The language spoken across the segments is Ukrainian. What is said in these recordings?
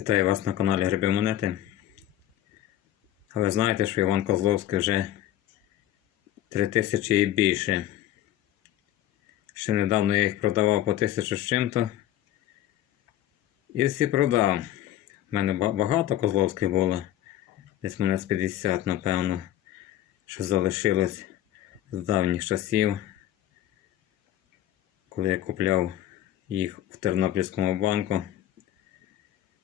Вітаю вас на каналі Гриби Монети. А ви знаєте, що Іван Козловський вже 3000 і більше. Ще недавно я їх продавав по 1000 з чим-то. І всі продав. У мене багато Козловських було. Десь мене з 50, напевно, що залишилось з давніх часів. Коли я купляв їх в Тернопільському банку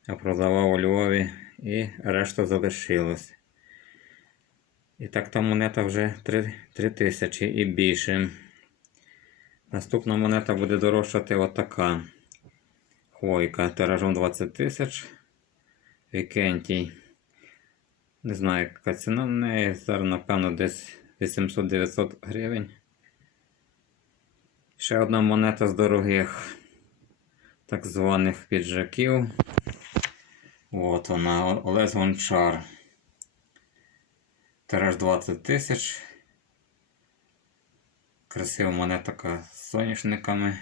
а продавав у Львові і решта залишилась. І так та монета вже 3, 3 тисячі і більше. Наступна монета буде дорожчати отака. Хвойка тиражом 20 тисяч. Вікентій. Не знаю, яка ціна в неї. Зараз, напевно, десь 800-900 гривень. Ще одна монета з дорогих так званих піджаків. От вона, Олесь Гончар. Тираж 20 тисяч. Красива монета така з соняшниками.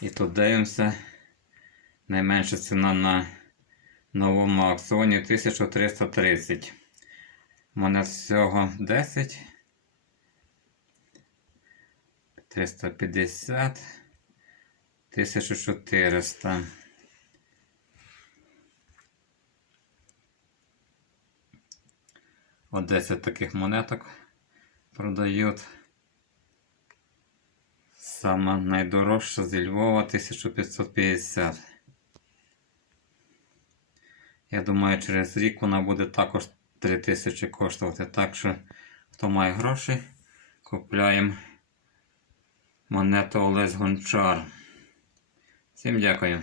І тут дивимося. Найменша ціна на новому аукціоні 1330. Монет всього 10. 350. 1400. От 10 таких монеток продають. Сама найдорожча зі Львова 1550. Я думаю, через рік вона буде також 3000 коштувати. Так що, хто має гроші, купляємо монету Олесь Гончар. Всім дякую.